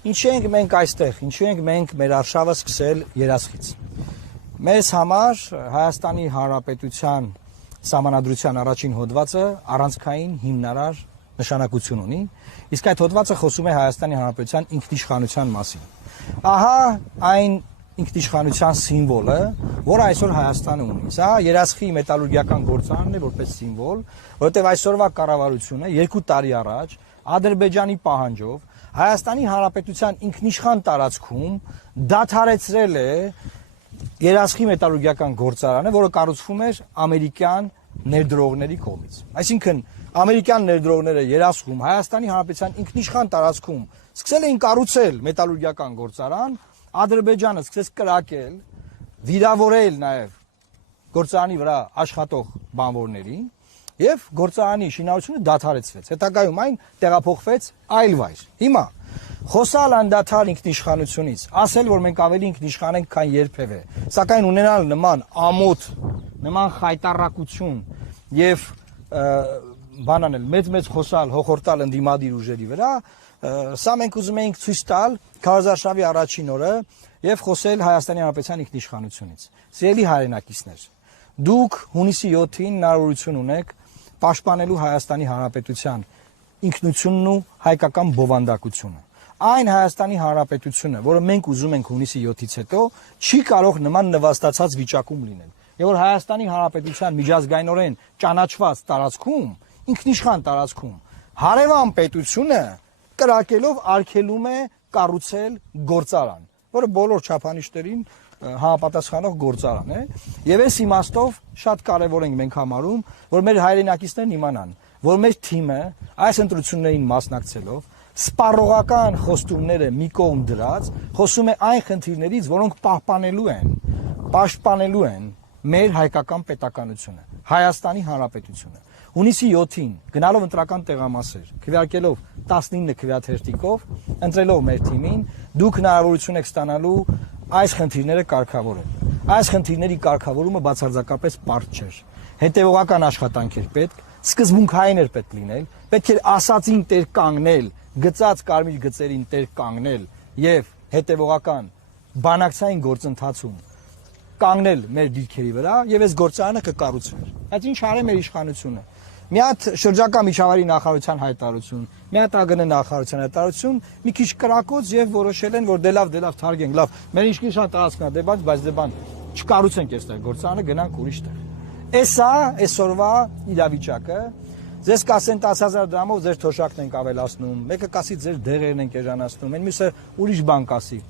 Ինչու ենք մենք այստեղ, ինչու ենք մենք մեր արշավը սկսել երասխից։ Մեզ համար Հայաստանի Հանրապետության Սահմանադրության առաջին հոդվածը առանցքային հիմնարար նշանակություն ունի, իսկ այդ հոդվածը խոսում է Հայաստանի Հանրապետության ինքնիշխանության մասին։ Ահա այն ինքնիշխանության սիմվոլը, որը այսօր Հայաստանը ունի։ Սա երասխի մետալուրգիական գործարանն է որպես սիմվոլ, որովհետև այսօրվա կառավարությունը 2 տարի առաջ Ադրբեջանի պահանջով Հայաստանի Հանրապետության ինքնիշխան տարածքում դադարեցրել է երասխի մետալուրգիական գործարանը, որը կառուցվում էր ամերիկյան ներդրողների կողմից։ Այսինքն ամերիկյան ներդրողները երասխում Հայաստանի Հանրապետության ինքնիշխան տարածքում սկսել էին կառուցել մետալուրգիական գործարան, Ադրբեջանը սկսեց կրակել, վիրավորել նաև գործարանի վրա աշխատող բանվորներին եւ գործարանի շինարարությունը դադարեցվեց։ Հետագայում այն տեղափոխվեց այլ վայր։ Հիմա խոսալ անդադար ինքնիշխանությունից, ասել, որ մենք ավելի ինքնիշխան ենք, քան երբևէ, սակայն ունենալ նման ամոթ, նման խայտառակություն եւ բան անել, մեծ խոսալ, հոխորտալ ընդդիմադիր ուժերի վրա, սա մենք ուզում էինք ցույց տալ քարոզարշավի առաջին օրը եւ խոսել Հայաստանի Հանրապետության ինքնիշխանությունից։ Սիրելի հայրենակիցներ, դուք հունիսի 7-ին հնարավորություն ունեք պաշտպանելու Հայաստանի Հանրապետության ինքնությունն ու հայկական բովանդակությունը։ Այն Հայաստանի Հանրապետությունը, որը մենք ուզում ենք հունիսի 7-ից հետո, չի կարող նման նվաստացած վիճակում լինել։ Եվ որ Հայաստանի Հանրապետության միջազգայինորեն ճանաչված տարածքում, ինքնիշխան տարածքում, հարևան պետությունը կրակելով արգելում է կառուցել գործարան, որը բոլոր չափանիշներին համապատասխանող գործարան է, եւ այս իմաստով շատ կարեւոր ենք մենք համարում, որ մեր հայրենակիցներն իմանան, որ մեր թիմը այս ընտրություններին մասնակցելով սպառողական խոստումները մի կողմ դրած, խոսում է այն խնդիրներից, որոնք պաշտպանելու են մեր հայկական պետականությունը, Հայաստանի Հանրապետությունը։ Հունիսի 7-ին գնալով ընտրական տեղամասեր, քվեարկելով 19 քվեաթերթիկով, ընտրելով մեր թիմին, դուք հնարավորություն եք ստանալու այս խնդիրները կարգավորել։ Այս խնդիրների կարգավորումը բացարձակապես պարզ չէր։ Հետևողական աշխատանք էր պետք, սկզբունքային էր պետք լինել, պետք էր ասածին տեր կանգնել, գծած կարմիր գծերին տեր կանգնել եւ հետևողական բանակցային գործընթացում կանգնել մեր դիրքերի վրա եւ այս գործարանը կկառուցվեր։ Այդ ինչ արել մեր իշխանությունը։ Մի հատ շրջակա միջավայրի նախարարության հայտարարություն, մի հատ ԱԳՆ նախարարության հայտարարություն, մի քիչ կրակոց եւ որոշել են, որ դե լավ թարգենք, լավ, մեր ինքնիշխան տարածքն է, դե բայց դե բան չկառուցենք այստեղ գործարանը, գնանք ուրիշ տեղ։ Էսա այսօրվա իրավիճակը, ձեզ կասեն 10,000 դրամով ձեր թոշակն ենք ավելացնում, մեկը կասի ձեր դեղերն ենք էժանացնում, այն մյուսը ուրիշ բան կասի։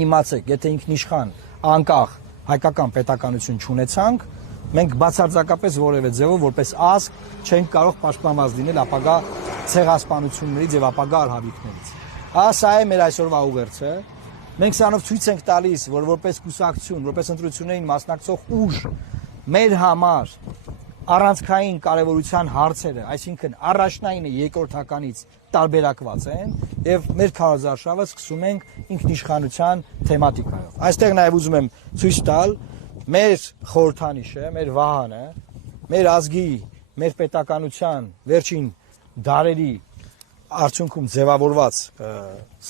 Իմացեք, եթե ինքնիշխան, անկախ հայկական պետականություն չունեցանք, մենք բացարձակապես որևէ ձևով որպես ազգ չենք կարող պաշտպանված լինել ապագա ցեղասպանություններից եւ ապագա արհավիկներից։ Սա է մեր այսօրվա ուղերձը։ Մենք սրանով ցույց ենք տալիս, որ որպես կուսակցություն, որպես ընտրություններին մասնակցող ուժ մեր համար առանցքային կարևորության հարցերը, այսինքն առաջնայինը երկրորդականից տարբերակված են եւ մեր քարոզարշավը սկսում ենք ինքնիշխանության թեմատիկայով։ Այստեղ նաեւ ուզում եմ ցույց տալ մեր խորհրդանիշը, մեր վահանը, մեր ազգի, մեր պետականության վերջին դարերի արդյունքում ձևավորված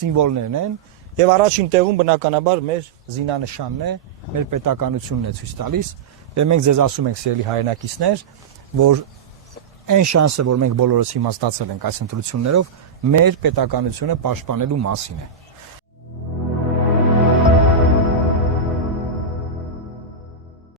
սիմվոլներն են եւ առաջին տեղում բնականաբար մեր զինանշանն է, մեր պետականությունն է ցույց տալիս։ Եվ մենք ձեզ ասում ենք, սիրելի հայրենակիցներ, որ այն շանսը, որ մենք բոլորս իմաստացել ենք այս ընտրություններով, մեր պետականությունը պաշտպանելու մասին է։